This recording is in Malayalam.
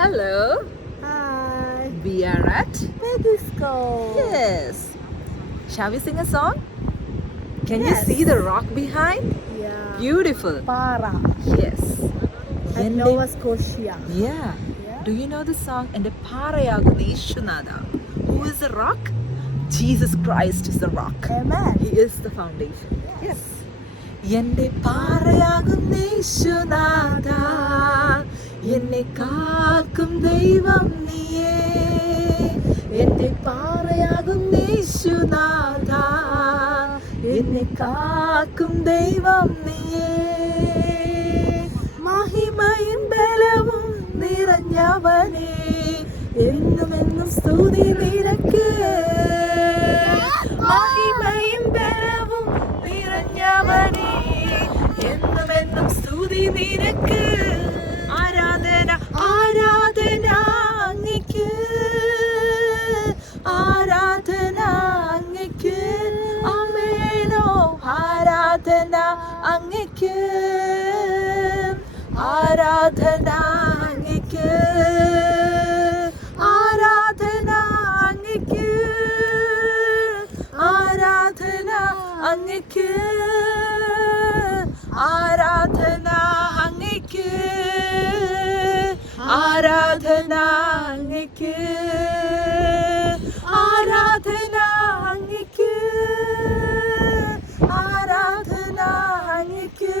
Hello, Hi. we are at. Disco. Yes. Shall we sing a song? Can Yes. you see the rock behind? Yeah. Beautiful. Para. Yes. At Ende- Nova Scotia. Yeah. Yeah. Do you know the song? എൻ്റെ പാറയാകുന്ന യേശുനാഥ. Who is the rock? Jesus Christ is the rock. Amen. He is the foundation. Yes. എൻ്റെ പാറയാകുന്ന യേശുനാഥ, എന്നെ കാക്കും ദൈവം നീയേ. എൻ്റെ പാറയാകുന്ന യേശുനാഥ, എന്നെ കാക്കും ദൈവം നീയേ. മഹിമയും ബലവും നിറഞ്ഞവനേ, എന്നുമെന്നും സ്തുതി നിനക്ക്. മഹിമയും ബലവും നിറഞ്ഞവനേ, എന്നുമെന്നും സ്തുതി നിനക്ക്. ആരാധന ആരാധന അങ്ങയ്ക്ക്, ആരാധന അങ്ങയ്ക്ക്. ആമേനോ ആരാധന അങ്ങയ്ക്ക്, ആരാധന അങ്ങയ്ക്ക്, ആരാധന അങ്ങയ്ക്ക്, ആരാധന അങ്ങയ്ക്ക്, ആരാധന അങ്ങയ്ക്ക്, ആരാധന അങ്ങയ്ക്ക്, ആരാധന അങ്ങയ്ക്ക്, ആരാധന അങ്ങയ്ക്ക്.